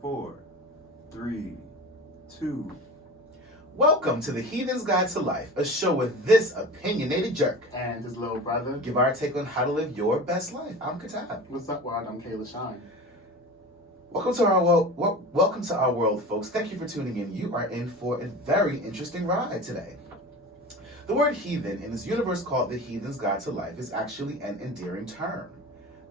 4, 3, 2. Welcome to the Heathen's Guide to Life, a show with this opinionated jerk. And his little brother. Give our take on how to live your best life. I'm Kitab. What's up, world? I'm Kayla Shine. Welcome to our world. Welcome to our world, folks. Thank you for tuning in. You are in for a very interesting ride today. The word heathen in this universe called the Heathen's Guide to Life is actually an endearing term.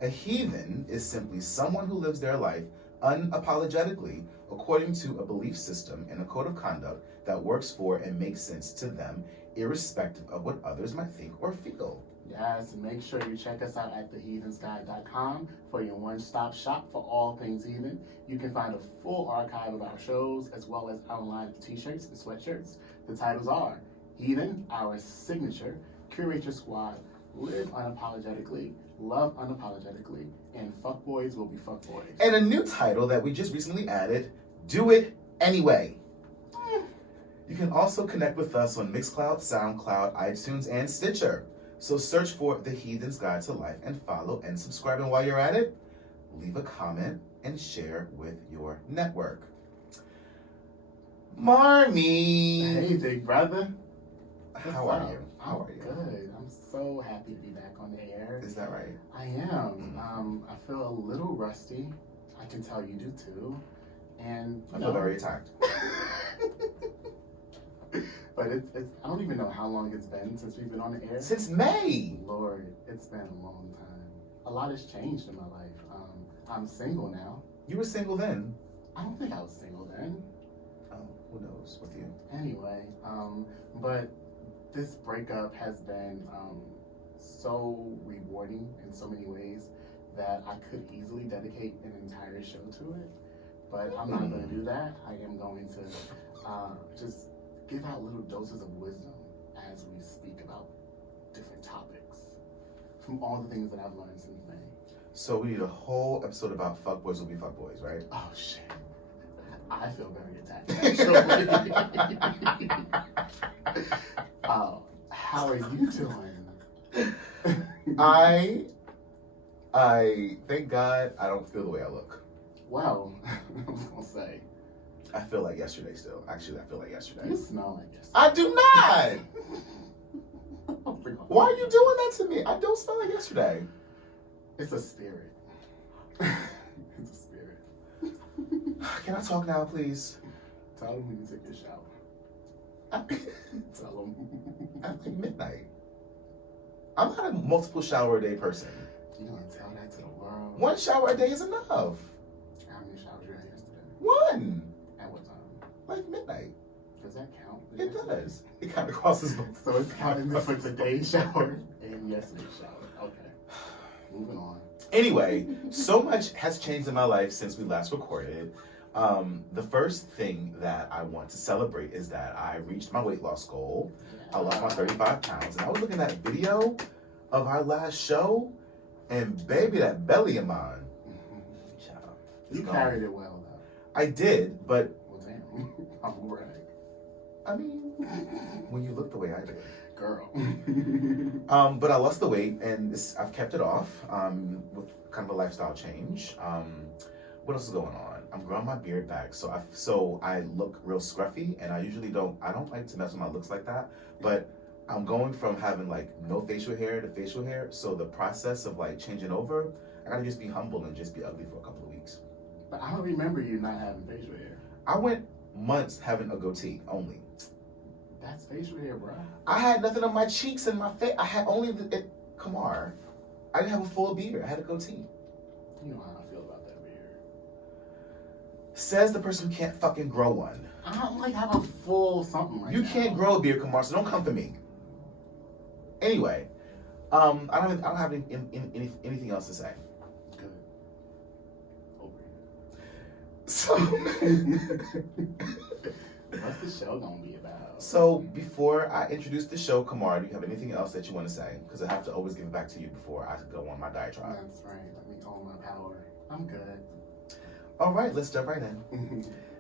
A heathen is simply someone who lives their life unapologetically according to a belief system and a code of conduct that works for and makes sense to them, irrespective of what others might think or feel. Yes, make sure you check us out at theheathensguide.com for your one-stop shop for all things heathen. You can find a full archive of our shows as well as online t-shirts and sweatshirts. The titles are Heathen, our signature, Curate Your Squad, Live Unapologetically, Love Unapologetically, and Fuckboys Will Be Fuckboys. And a new title that we just recently added, Do It Anyway. You can also connect with us on Mixcloud, SoundCloud, iTunes, and Stitcher. So search for The Heathen's Guide to Life and follow and subscribe. And while you're at it, leave a comment and share with your network. Marmy! Hey, big brother. How are you? How are you? Good. I'm so happy to be back on the air. Is that right? I am. I feel a little rusty. I can tell you do too. And I feel very attacked. But it's I don't even know how long it's been since we've been on the air. Since May! Lord, it's been a long time. A lot has changed in my life. I'm single now. You were single then. I don't think I was single then. Oh, who knows with you? Anyway, but this breakup has been so rewarding in so many ways that I could easily dedicate an entire show to it. But I'm not going to do that. I am going to just give out little doses of wisdom as we speak about different topics from all the things that I've learned since May. So we need a whole episode about fuckboys will be fuckboys, right? Oh, shit. I feel very attacked, actually. How are you doing? I thank God I don't feel the way I look. Well, I was gonna say. I feel like yesterday still. Actually, I feel like yesterday. You smell like yesterday. I do not! Why are you doing that to me? I don't smell like yesterday. It's a spirit. It's a spirit. Can I talk now, please? Tell them when you take your shower. Tell them. At like midnight. I'm not a multiple shower a day person. You gonna tell that to the world? One shower a day is enough. How many showers you had yesterday? One. At what time? Like midnight. Does that count? It does. It kind of crosses both. So it's counting this for today's shower and yesterday's shower. Okay. Moving on. Anyway, so much has changed in my life since we last recorded. The first thing that I want to celebrate is that I reached my weight loss goal. I lost my 35 pounds. And I was looking at a video of our last show, and baby, that belly of mine. Child, You carried it well, though. I did, but... Well, damn. I'm brag. I mean, when you look the way I did. Girl. But I lost the weight, and I've kept it off with kind of a lifestyle change. What else is going on? I'm growing my beard back, so I look real scruffy, and I don't like to mess with my looks like that. But I'm going from having like no facial hair to facial hair, so the process of like changing over, I gotta just be humble and just be ugly for a couple of weeks. But I don't remember you not having facial hair. I went months having a goatee only. That's facial hair, bro. I had nothing on my cheeks and my face. I had only Kamar. I didn't have a full beard. I had a goatee. You know how I feel about that beard. Says the person who can't fucking grow one. I don't like have a full something right You now. can't grow a beard, Kamar, so don't come for me. Anyway, I don't have anything else to say. Good. Over here. So, What's the show gonna be about? So before I introduce the show, Kamar, do you have anything else that you want to say? Because I have to always give it back to you before I go on my diatribe. That's right. Let me own my power. I'm good. All right, let's jump right in.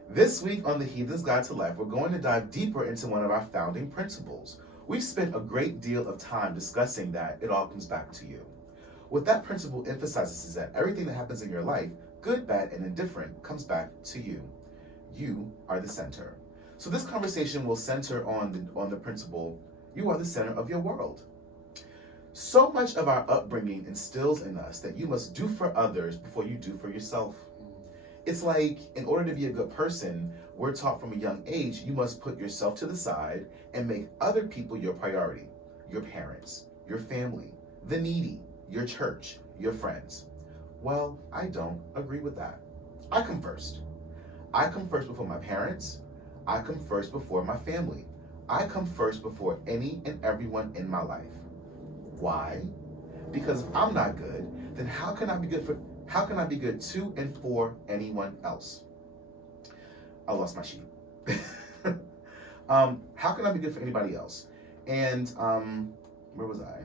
This week on the Heathen's Guide to Life, we're going to dive deeper into one of our founding principles. We've spent a great deal of time discussing that it all comes back to you. What that principle emphasizes is that everything that happens in your life good, bad, and indifferent comes back to you. You are the center. So this conversation will center on the principle, you are the center of your world. So much of our upbringing instills in us that you must do for others before you do for yourself. It's like, in order to be a good person, we're taught from a young age, you must put yourself to the side and make other people your priority. Your parents, your family, the needy, your church, your friends. Well, I don't agree with that. I come first. I come first before my parents. I come first before my family. I come first before any and everyone in my life. Why? Because if I'm not good, then how can I be good to and for anyone else? I lost my sheet. How can I be good for anybody else? And where was I?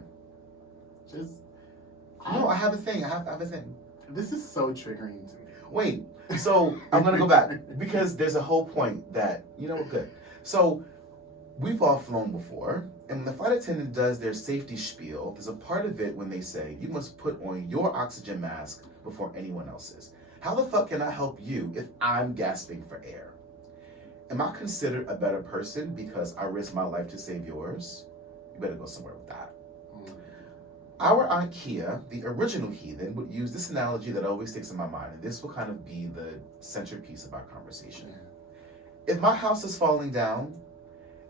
No, I have a thing. I have a thing. This is so triggering to me. Wait, so I'm gonna go back because there's a whole point that, good. So we've all flown before, and when the flight attendant does their safety spiel, there's a part of it when they say, you must put on your oxygen mask before anyone else's. How the fuck can I help you if I'm gasping for air? Am I considered a better person because I risked my life to save yours? You better go somewhere with that. Our Aunt Kia, the original Heathen, would use this analogy that always sticks in my mind, and this will kind of be the centerpiece of our conversation. If my house is falling down,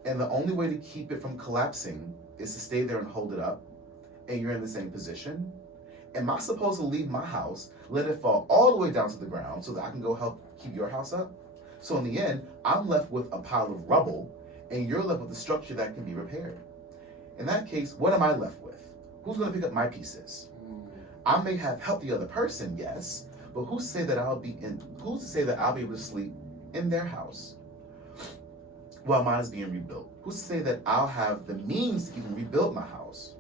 and the only way to keep it from collapsing is to stay there and hold it up, and you're in the same position, am I supposed to leave my house, let it fall all the way down to the ground so that I can go help keep your house up? So in the end, I'm left with a pile of rubble, and you're left with a structure that can be repaired. In that case, what am I left with? Who's going to pick up my pieces? I may have helped the other person, yes, but who's to say that I'll be able to sleep in their house while mine is being rebuilt? Who's to say that I'll have the means to even rebuild my house?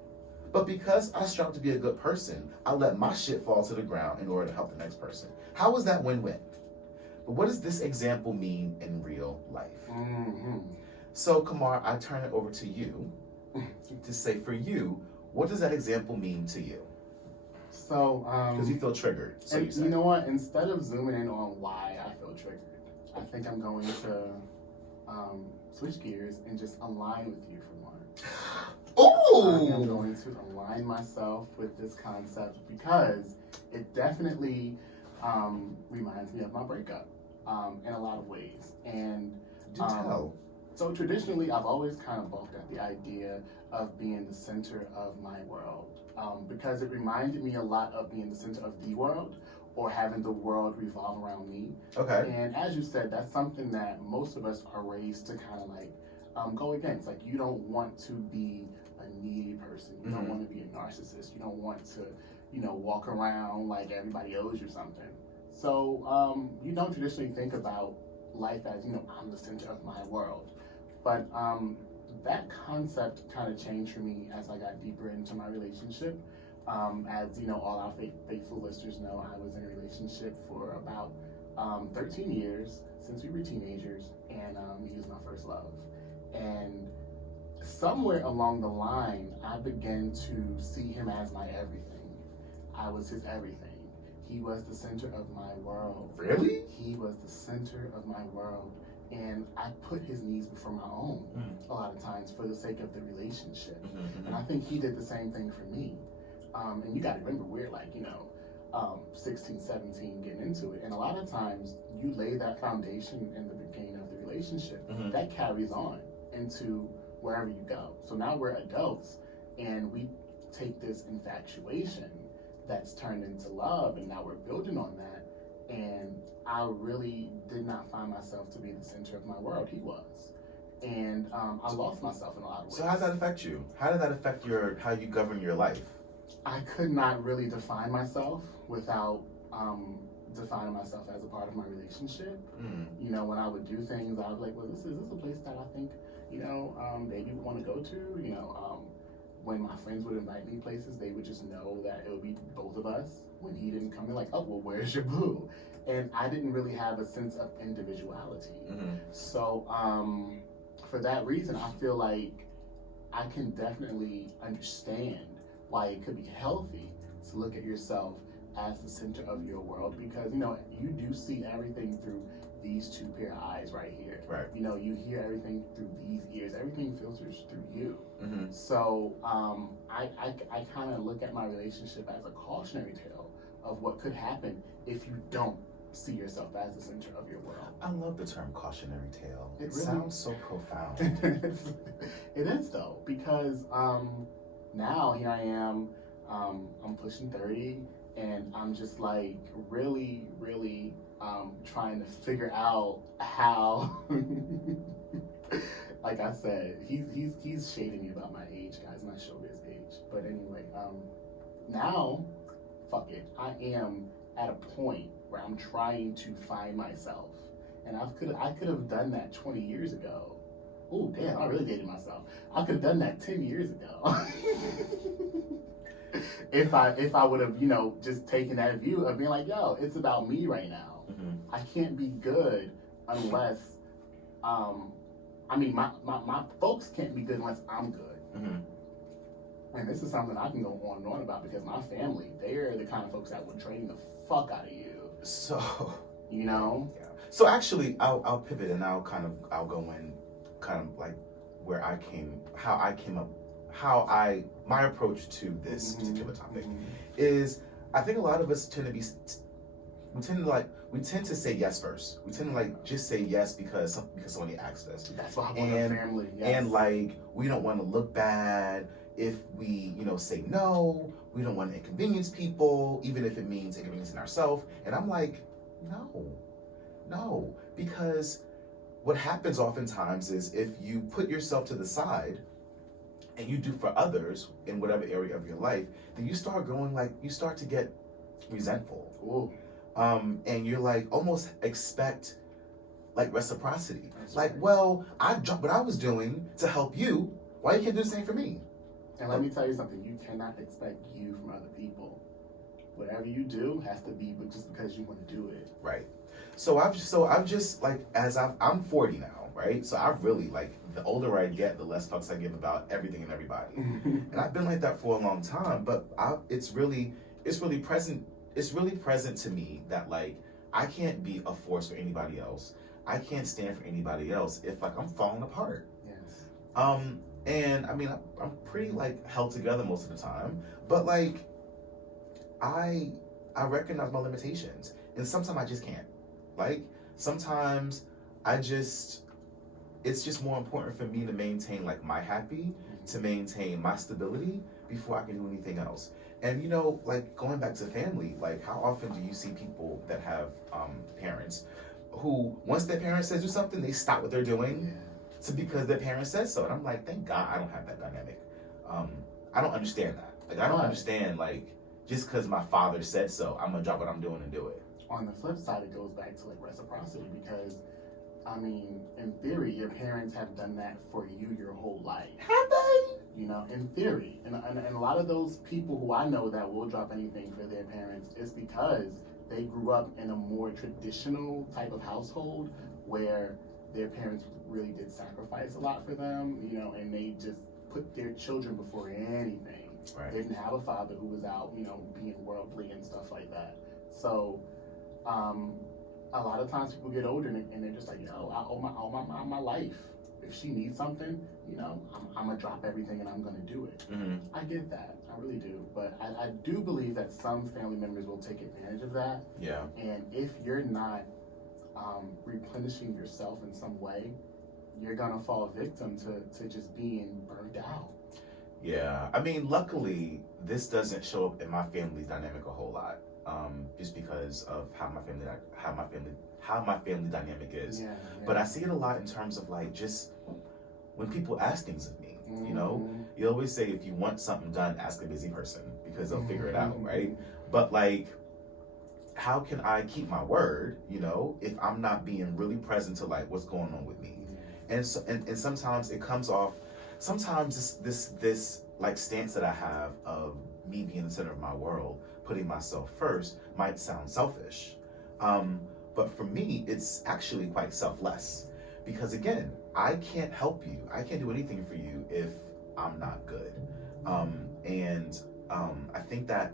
But because I strive to be a good person, I let my shit fall to the ground in order to help the next person. How is that win-win? But what does this example mean in real life? So, Kamar, I turn it over to you to say, for you, what does that example mean to you? So, because you feel triggered. So you know what? Instead of zooming in on why I feel triggered, I think I'm going to switch gears and just align with you for one. Oh! I'm going to align myself with this concept because it definitely reminds me of my breakup in a lot of ways. And do tell. So traditionally, I've always kind of balked at the idea of being the center of my world because it reminded me a lot of being the center of the world or having the world revolve around me. Okay. And as you said, that's something that most of us are raised to kind of like go against. Like, you don't want to be a needy person. You don't want to be a narcissist. You don't want to, walk around like everybody owes you something. So you don't traditionally think about life as, I'm the center of my world. But that concept kind of changed for me as I got deeper into my relationship. As all our faithful listeners know, I was in a relationship for about 13 years since we were teenagers, and he was my first love. And somewhere along the line, I began to see him as my everything. I was his everything. He was the center of my world. Really? He was the center of my world. And I put his needs before my own a lot of times for the sake of the relationship. And I think he did the same thing for me. And you got to remember, we're like, 16, 17, getting into it. And a lot of times you lay that foundation in the beginning of the relationship. That carries on into wherever you go. So now we're adults and we take this infatuation that's turned into love, and now we're building on that. And I really did not find myself to be the center of my world. He was. And I lost myself in a lot of ways. So how does that affect you? How did that affect how you govern your life? I could not really define myself without defining myself as a part of my relationship. When I would do things, I was like, well, is this a place that I think, maybe would want to go to? When my friends would invite me places, they would just know that it would be both of us. When he didn't come, they're like, oh, well, where's your boo? And I didn't really have a sense of individuality. So for that reason, I feel like I can definitely understand why it could be healthy to look at yourself as the center of your world, because you do see everything through these two pair of eyes right here. Right. You hear everything through these ears. Everything filters through you. Mm-hmm. So I kind of look at my relationship as a cautionary tale of what could happen if you don't see yourself as the center of your world. I love the term cautionary tale. It really sounds so profound. It is though, because now here I am, I'm pushing 30, and I'm just like really, really trying to figure out how. Like I said, he's shading me about my age, guys. My showbiz age. But anyway, now, fuck it. I am at a point where I'm trying to find myself, and I could have done that 20 years ago. Oh damn! I really dated myself. I could have done that 10 years ago. if I would have just taken that view of being like, yo, it's about me right now. Mm-hmm. I can't be good unless my folks can't be good unless I'm good. Mm-hmm. And this is something I can go on and on about, because my family, they're the kind of folks that would train the fuck out of you. So, Yeah. So actually, I'll pivot, and I'll go in kind of like where I came, how I came up, my approach to this particular topic is, I think a lot of us tend to say yes first. We tend to just say yes because somebody asked us. That's why I want a family. Yes. And we don't want to look bad if we say no. We don't want to inconvenience people, even if it means inconveniencing ourselves. And I'm like, no, because what happens oftentimes is, if you put yourself to the side and you do for others in whatever area of your life, then you start you start to get resentful. Ooh. And you're almost expect reciprocity. That's right. Well, I dropped what I was doing to help you. Why you can't do the same for me? And let me tell you something, you cannot expect you from other people. Whatever you do has to be just because you want to do it. Right. So I've just I'm 40 now, right? So I've really the older I get, the less fucks I give about everything and everybody. And I've been like that for a long time, but it's really present. It's really present to me that I can't be a force for anybody else. I can't stand for anybody else if I'm falling apart. Yes. And I mean, I'm pretty held together most of the time, but I recognize my limitations, and sometimes I just can't. Sometimes it's just more important for me to maintain my happy, to maintain my stability before I can do anything else. And going back to family, how often do you see people that have parents who, once their parents says do something, they stop what they're doing because their parents says so? And I'm like, thank God I don't have that dynamic. I don't understand that. I don't understand just because my father said so, I'm gonna drop what I'm doing and do it. On the flip side, it goes back to reciprocity, because in theory, your parents have done that for you your whole life. Have they? In theory. And a lot of those people who I know that will drop anything for their parents is because they grew up in a more traditional type of household where their parents really did sacrifice a lot for them, and they just put their children before anything. Right. They didn't have a father who was out, being worldly and stuff like that. So, a lot of times people get older and they're just like, yo, I owe my mom my life. If she needs something, I'm gonna drop everything and I'm gonna do it. Mm-hmm. I get that, I really do. But I do believe that some family members will take advantage of that. Yeah. And if you're not replenishing yourself in some way, you're gonna fall victim to just being burned out. Yeah, I mean, luckily, this doesn't show up in my family dynamic a whole lot, just because of how my family dynamic is. Yeah. But I see it a lot in terms of just when people ask things of me. Mm-hmm. You always say, if you want something done, ask a busy person because they'll figure it out, right? But how can I keep my word? If I'm not being really present to what's going on with me, and so and sometimes it comes off. Sometimes this stance that I have of me being the center of my world, putting myself first, might sound selfish. But for me, it's actually quite selfless. Because again, I can't help you. I can't do anything for you if I'm not good. I think that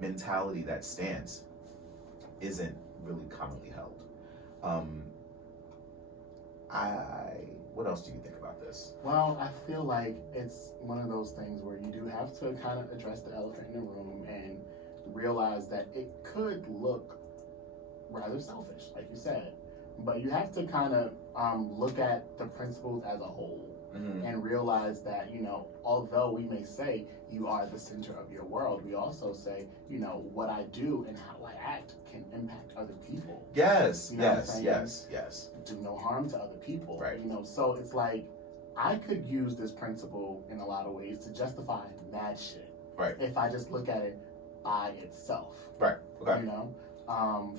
mentality, that stance, isn't really commonly held. What else do you think about this? Well, I feel like it's one of those things where you do have to kind of address the elephant in the room and realize that it could look rather selfish, like you said. But you have to kind of look at the principles as a whole and realize that, although we may say you are the center of your world, we also say, what I do and how I act can impact other people. Yes, You know what I'm yes, saying? yes. Do no harm to other people. Right. So it's like I could use this principle in a lot of ways to justify mad shit. Right. If I just look at it by itself. Right. Okay.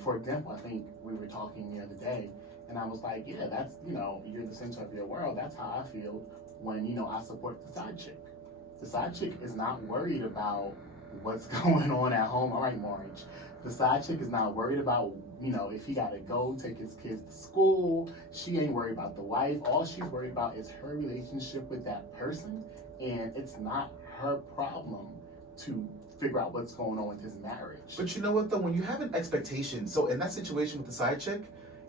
For example, I think we were talking the other day, and I was like, yeah, that's, you're the center of your world. That's how I feel when, I support the side chick. The side chick is not worried about what's going on at home. All right, Orange. The side chick is not worried about, if he got to go take his kids to school. She ain't worried about the wife. All she's worried about is her relationship with that person, and it's not her problem to figure out what's going on with his marriage. But you know what though, when you have an expectation, so in that situation with the side chick,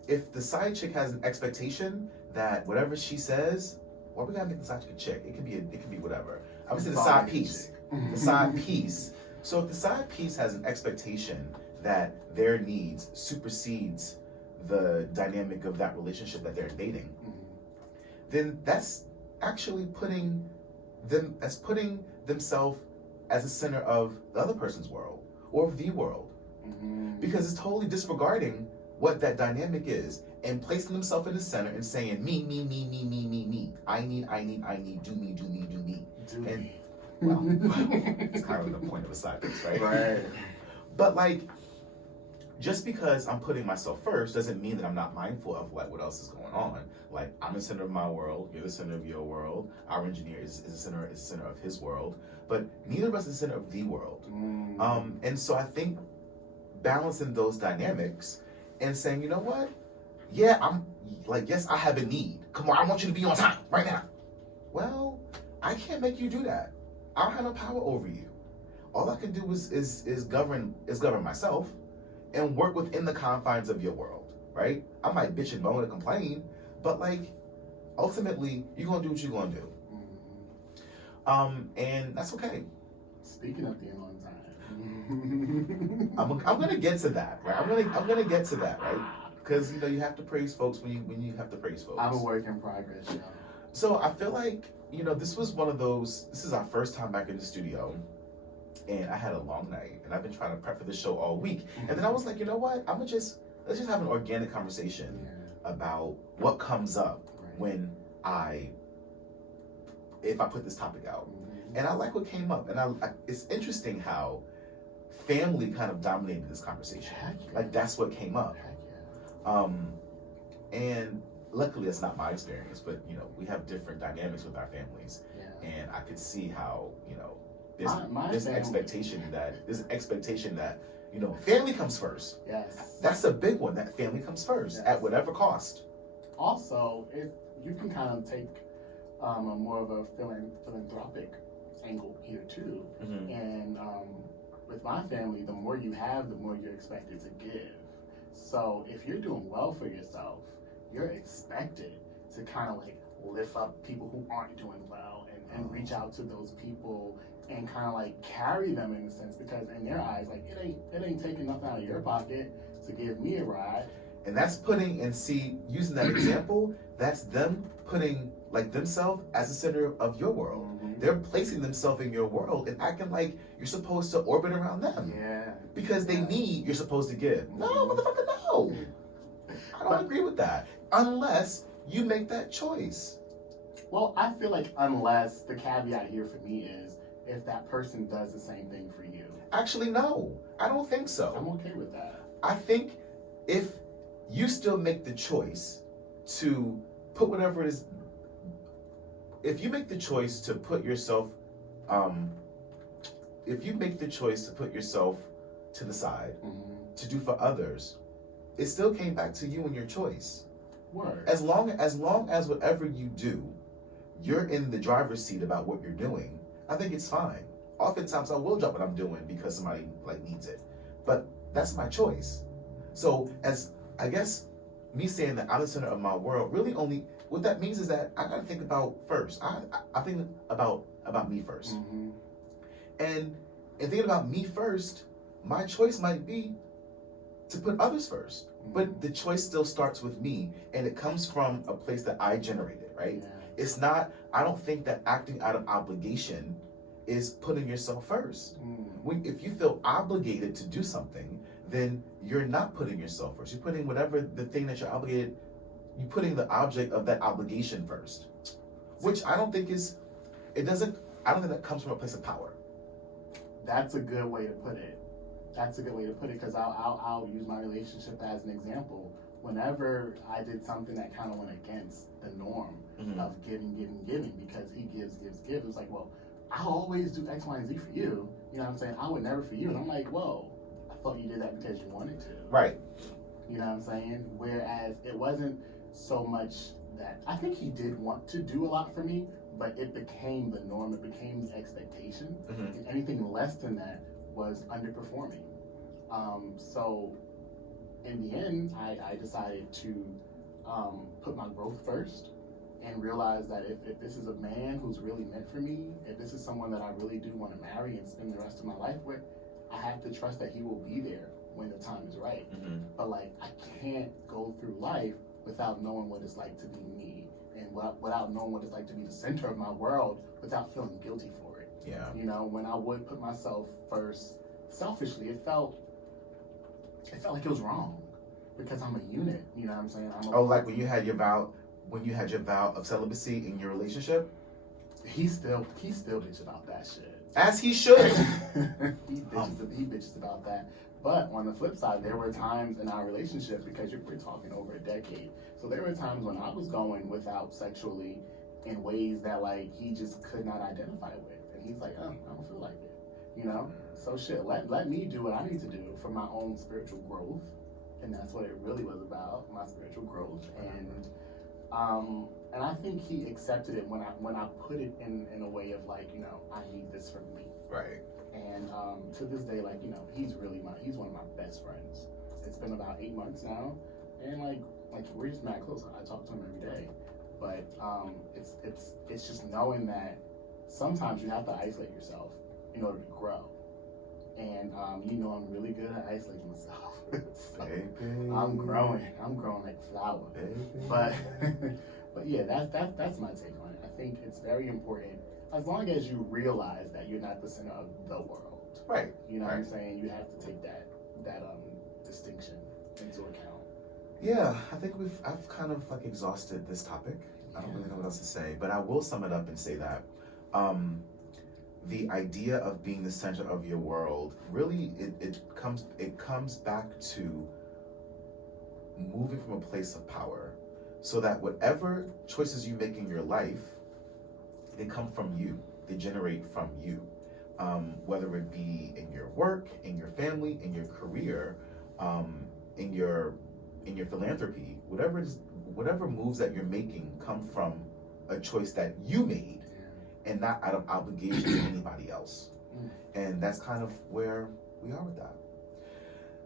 if the side chick has an expectation that whatever she says, well, we gotta make the side chick a chick. It can be whatever. I would say the side piece. The side piece. So if the side piece has an expectation that their needs supersedes the dynamic of that relationship that they're dating, then that's actually putting themselves as the center of the other person's world or of the world. Because it's totally disregarding what that dynamic is and placing themselves in the center and saying me. I need, do me. And well, it's kind of the point of a side piece, right? Right. But like, just because I'm putting myself first doesn't mean that I'm not mindful of what else is going on. Like, I'm the center of my world, you're the center of your world, our engineer is the center of his world, but neither of us is the center of the world. And so I think balancing those dynamics and saying, you know what? Yeah, I'm like, yes, I have a need. Come on, I want you to be on time right now. Well, I can't make you do that. I don't have no power over you. All I can do is govern myself and work within the confines of your world, right? I might bitch and moan and complain, but like, ultimately, you're gonna do what you're gonna do. And that's okay. Speaking of being on time. I'm gonna get to that, right? I'm gonna get to that, right? Because you have to praise folks when you have to praise folks. I'm a work in progress, y'all. So I feel like this was one of those. This is our first time back in the studio, and I had a long night, and I've been trying to prep for this show all week. And then I was like, you know what? Let's just have an organic conversation about what comes up when if I put this topic out. And I like what came up, and it's interesting how family kind of dominated this conversation. Like, that's what came up. And luckily that's not my experience, but we have different dynamics with our families. And I could see how there's an expectation that family comes first. Yes. That's a big one. That family comes first at whatever cost. Also, you can kind of take a more of a philanthropic angle here too. And with my family, the more you have, the more you're expected to give. So if you're doing well for yourself, you're expected to kind of like lift up people who aren't doing well and reach out to those people and kind of like carry them in a sense, because in their eyes, like it ain't taking nothing out of your pocket to give me a ride. And that's using that example, that's them putting like themselves as the center of your world. They're placing themselves in your world and acting like you're supposed to orbit around them. Because they need, you're supposed to give. No, motherfucker, no. I don't agree with that. Unless you make that choice. Well, I feel like unless, the caveat here for me is if that person does the same thing for you. Actually, no. I don't think so. I'm okay with that. I think if you still make the choice to put whatever it is, if you make the choice to put yourself, to the side to do for others, it still came back to you and your choice. Word. As long as whatever you do, you're in the driver's seat about what you're doing, I think it's fine. oftentimes I will drop what I'm doing because somebody like needs it, but that's my choice. So as I guess me saying that I'm the center of my world, really only what that means is that I gotta think about first. I think about me 1st, and in thinking about me first, my choice might be to put others first. But the choice still starts with me, and it comes from a place that I generated, right? Yeah. It's not, I don't think that acting out of obligation is putting yourself first. If you feel obligated to do something, then you're not putting yourself first. You're putting whatever the thing that you're obligated, you're putting the object of that obligation first. Which I don't think I don't think that comes from a place of power. That's a good way to put it. That's a good way to put it, because I'll use my relationship as an example. Whenever I did something that kind of went against the norm of giving, because he gives, it was like, well, I'll always do X, Y, and Z for you. You know what I'm saying? I would never for you. And I'm like, whoa, I thought you did that because you wanted to. Right. You know what I'm saying? Whereas it wasn't so much that, I think he did want to do a lot for me, but it became the norm, it became the expectation. And anything less than that was underperforming. So in the end, I decided to put my growth first and realize that if this is a man who's really meant for me, if this is someone that I really do want to marry and spend the rest of my life with, I have to trust that he will be there when the time is right. But like, I can't go through life without knowing what it's like to be me, and without knowing what it's like to be the center of my world without feeling guilty for it. Yeah. You know, when I would put myself first selfishly, it felt like it was wrong, because I'm a unit. You know what I'm saying? Like when you had your vow of celibacy in your relationship? He still bitches about that shit. As he should. he bitches about that. But on the flip side, there were times in our relationship, because we're talking over a decade, so there were times when I was going without sexually in ways that like he just could not identify with, and he's like, oh, I don't feel like it, you know. So shit, let me do what I need to do for my own spiritual growth, and that's what it really was about, my spiritual growth. And I think he accepted it when I put it in a way of like, you know, I need this for me. Right. And to this day, like, you know, he's one of my best friends. It's been about 8 months now, and like we're just mad close. I talk to him every day, but it's just knowing that sometimes you have to isolate yourself in order to grow. And you know, I'm really good at isolating myself. So I'm growing like flower. But yeah, that's my take on it. I think it's very important, as long as you realize that you're not the center of the world. Right. You know what I'm saying? You have to take that distinction into account. Yeah, I think I've kind of like exhausted this topic. I don't really know what else to say, but I will sum it up and say that the idea of being the center of your world, really it comes back to moving from a place of power, so that whatever choices you make in your life, they come from you, they generate from you, whether it be in your work, in your family, in your career, in your philanthropy, whatever moves that you're making come from a choice that you made, and not out of obligation to anybody else. And that's kind of where we are with that.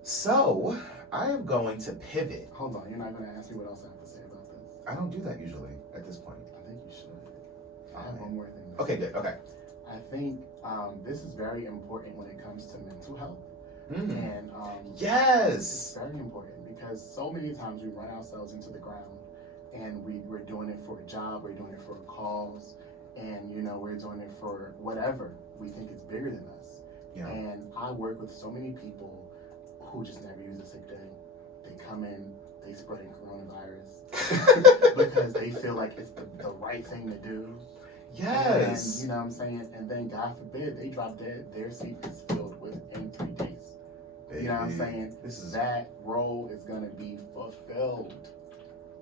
So I am going to pivot. Hold on, you're not going to ask me what else I have to say about this? I don't do that usually at this point. I think you should. I have one more thing to say. Okay, good. Okay. I think this is very important when it comes to mental health. And yes, it's very important, because so many times we run ourselves into the ground, and we're doing it for a job, we're doing it for a cause, and you know, we're doing it for whatever we think is bigger than us. Yeah. And I work with so many people who just never use a sick day. They come in, they spreading coronavirus because they feel like it's the right thing to do. Yes. And, you know what I'm saying? And then God forbid they drop dead, their seat is filled within 3 days. You know what I'm saying? That role is gonna be fulfilled.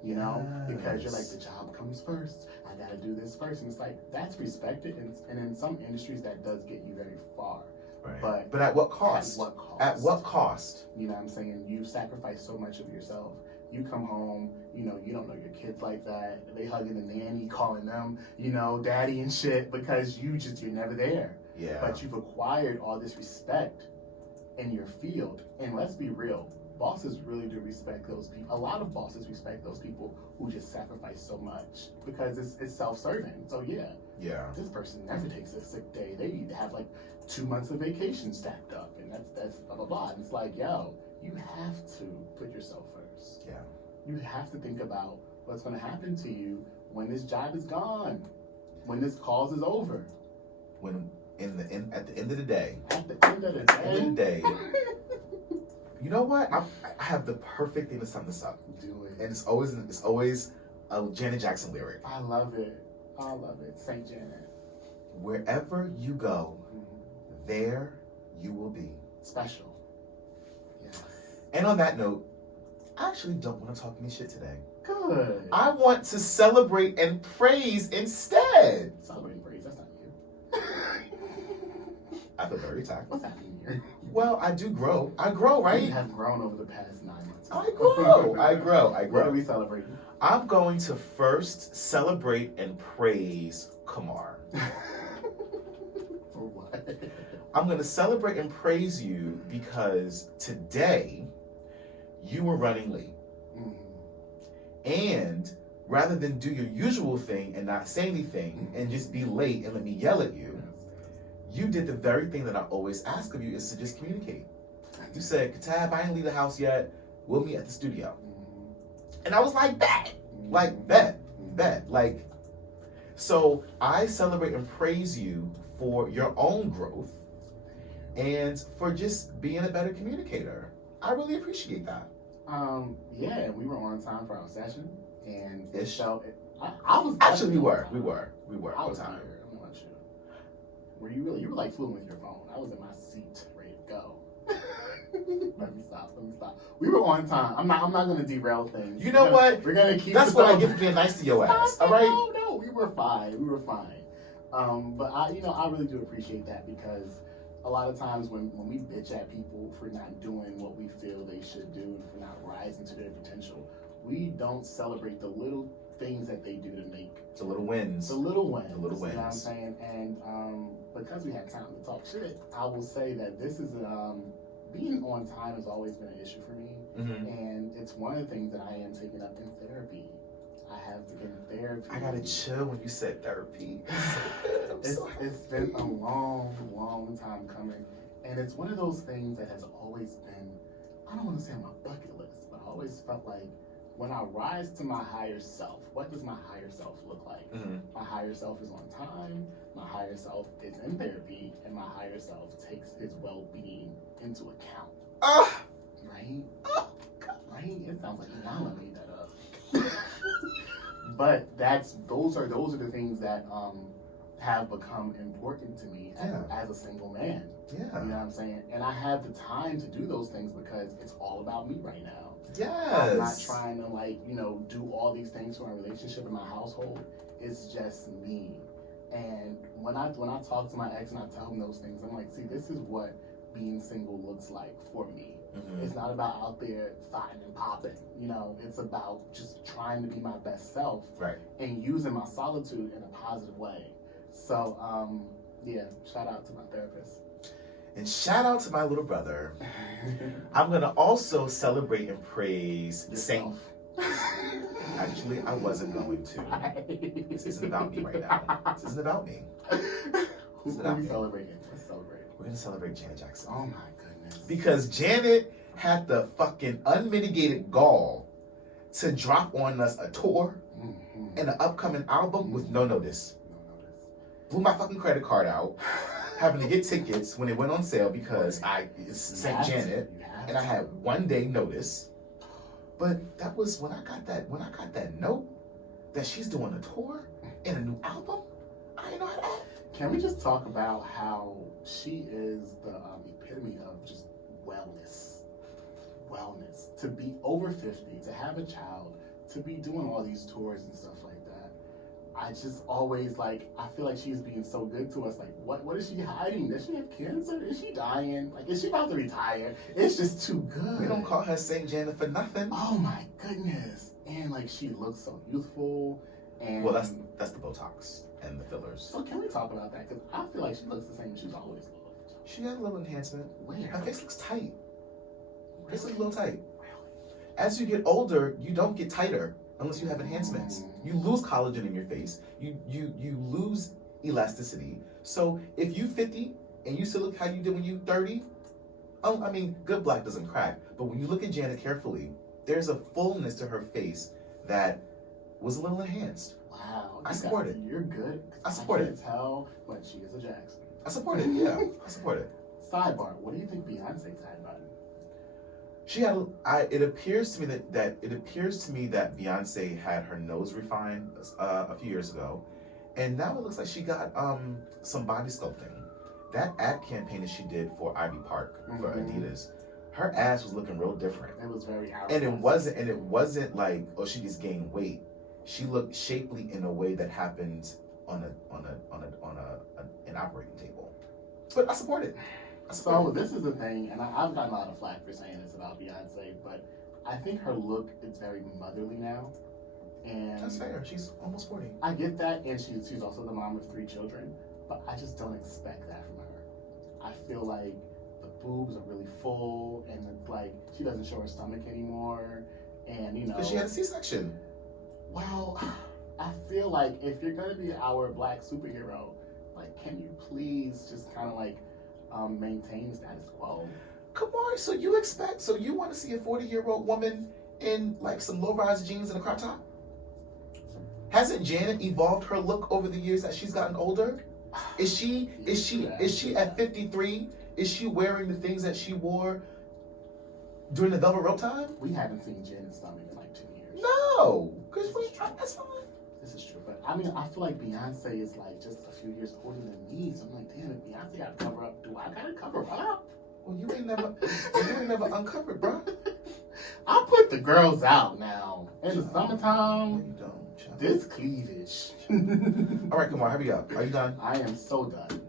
You know, because you're like, the job comes first. I gotta do this first, and it's like, that's respected, and in some industries that does get you very far. Right. But at what cost? At what cost? At what cost? You know what I'm saying? You sacrifice so much of yourself. You come home, you know, you don't know your kids like that. They hugging the nanny, calling them, you know, daddy and shit, because you're never there. Yeah. But you've acquired all this respect in your field. And let's be real, bosses really do respect those people. A lot of bosses respect those people who just sacrifice so much because it's self-serving. So yeah, this person never takes a sick day. They need to have like 2 months of vacation stacked up, and that's blah blah blah. And it's like, yo, you have to put yourself first. Yeah. You have to think about what's going to happen to you when this job is gone, when this cause is over. When at the end of the day. At the end of the day. You know what? I have the perfect thing to sum this up. Do it. And it's always a Janet Jackson lyric. I love it. Saint Janet. Wherever you go, there you will be. Special. Yes. And on that note, I actually don't want to talk any shit today. Good. I want to celebrate and praise instead. Celebrate and praise, that's not you. I feel very attacked. What's happening here? Well, I do grow. I grow, right? You have grown over the past 9 months. I grow. What are we celebrating? I'm going to first celebrate and praise Kamar. For what? I'm going to celebrate and praise you because today you were running late. And rather than do your usual thing and not say anything and just be late and let me yell at you, you did the very thing that I always ask of you, is to just communicate. You said, Kitab, I ain't leave the house yet. We'll meet at the studio. And I was like, bet. Like, so I celebrate and praise you for your own growth and for just being a better communicator. I really appreciate that. Yeah, we were on time for our session, and it Ish. felt. I was Actually, we were I on was time. here. I'm not sure. Were you really? You were like fooling with your phone. I was in my seat, ready to go. Let me stop. We were on time. I'm not gonna derail things. You know what? We're gonna keep. That's what I get for being nice to your ass. All right. No, we were fine. But I really do appreciate that, because a lot of times when we bitch at people for not doing what we feel they should do and for not rising to their potential, we don't celebrate the little things that they do to make The little wins. the little wins. The little You know what I'm wins. saying? And because we had time to talk shit, I will say that this is being on time has always been an issue for me, and it's one of the things that I am taking up in therapy. I have been therapy. I gotta chill when you said therapy. It's been a long time coming, and it's one of those things that has always been, I don't want to say on my bucket list, but I always felt like when I rise to my higher self, what does my higher self look like? My higher self is on time, my higher self is in therapy, and my higher self takes his well-being into account. Right? Right? It sounds like Nala made that up. But those are the things that have become important to me as a single man. Yeah. You know what I'm saying? And I have the time to do those things because it's all about me right now. Yes. I'm not trying to do all these things for my relationship and my household. It's just me. And when I talk to my ex and I tell him those things, I'm like, see, this is what being single looks like for me. It's not about out there fighting and popping, it's about just trying to be my best self, Right. and using my solitude in a positive way. So, shout out to my therapist. And shout out to my little brother. I'm gonna also celebrate and praise Saint. Actually, I wasn't going to. This isn't about me right now. This isn't about me. Who are we celebrating? Let's celebrate. We're gonna celebrate Janet Jackson. Oh my goodness. Because Janet had the fucking unmitigated gall to drop on us a tour and an upcoming album with no notice. Blew my fucking credit card out, having to get tickets when it went on sale because it's St. Janet, and I had 1 day notice. But that was when I got that note that she's doing a tour and a new album. I didn't know how to act. Can we just talk about how she is the epitome of just wellness? To be over 50, to have a child, to be doing all these tours and stuff like that. I just always I feel like she's being so good to us. Like, what is she hiding? Does she have cancer? Is she dying? Like, is she about to retire? It's just too good. We don't call her St. Janet for nothing. Oh my goodness. And she looks so youthful. And Well, that's the Botox and the fillers. so can we talk about that? Because I feel like she looks the same as she's always looked. She had a little enhancement. Where? Her face looks tight. Her face looks a little tight. Really? As you get older, you don't get tighter unless you have enhancements. You lose collagen in your face. You lose elasticity. So if you 50 and you still look how you did when you 30, I mean, good black doesn't crack. But when you look at Janet carefully, there's a fullness to her face that was a little enhanced. Wow. I support it. You're good. I support I it. can't tell, but she is a Jackson. I support it. Yeah, I support it. Sidebar. What do you think Beyonce's had done? She had. It appears to me that Beyonce had her nose refined a few years ago, and now it looks like she got some body sculpting. That ad campaign that she did for Ivy Park for Adidas, her ass was looking real different. It was very out. And it wasn't like, oh, she just gained weight. She looked shapely in a way that happened on an operating table. But I support it. So this is the thing, and I've gotten a lot of flack for saying this about Beyonce, but I think her look is very motherly now. And That's fair. She's almost 40. I get that, and she's also the mom of 3 children, but I just don't expect that from her. I feel like the boobs are really full, and it's like she doesn't show her stomach anymore, and Because she had a C-section. Well, I feel like if you're gonna be our black superhero, like, can you please just kind of like maintain the status quo? Come on, so you want to see a 40-year-old woman in like some low-rise jeans and a crop top? Hasn't Janet evolved her look over the years as she's gotten older? Is she at 53? Is she wearing the things that she wore during the Velvet Rope time? We haven't seen Janet's stomach in like 2 years. No, because that's fine. This is true, but I mean, I feel like Beyonce is like just a few years older than me, so I'm like, damn, if Beyonce got to cover up, do I gotta cover up? Well, you ain't never uncovered, bro. I put the girls out now in the No, summertime. you don't. Child. This cleavage. All right, come on, hurry up. Are you done? I am so done.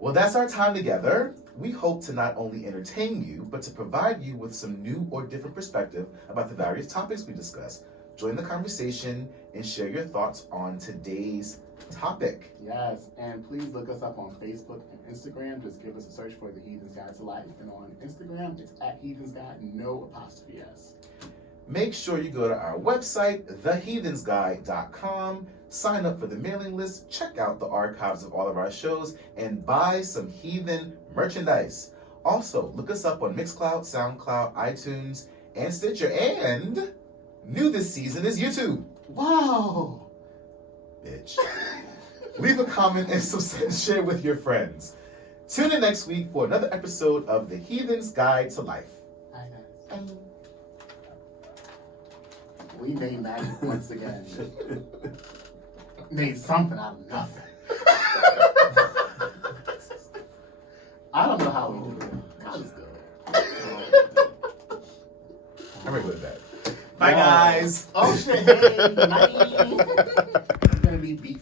Well, that's our time together. We hope to not only entertain you, but to provide you with some new or different perspective about the various topics we discuss. Join the conversation and share your thoughts on today's topic. Yes, and please look us up on Facebook and Instagram. Just give us a search for The Heathen's Guide to Life. And on Instagram, it's at Heathen's Guide, no apostrophe S. Make sure you go to our website, theheathensguide.com, sign up for the mailing list, check out the archives of all of our shows, and buy some Heathen merchandise. Also, look us up on Mixcloud, SoundCloud, iTunes, and Stitcher. And new this season is YouTube. Wow! Bitch. Leave a comment and share with your friends. Tune in next week for another episode of The Heathen's Guide to Life. Hi, guys. We made magic once again. Made something out of nothing. I don't know how we do it. God is good. I'm ready with that. Bye, Yes. guys. Oh shit, hey, bye. It's gonna be beef.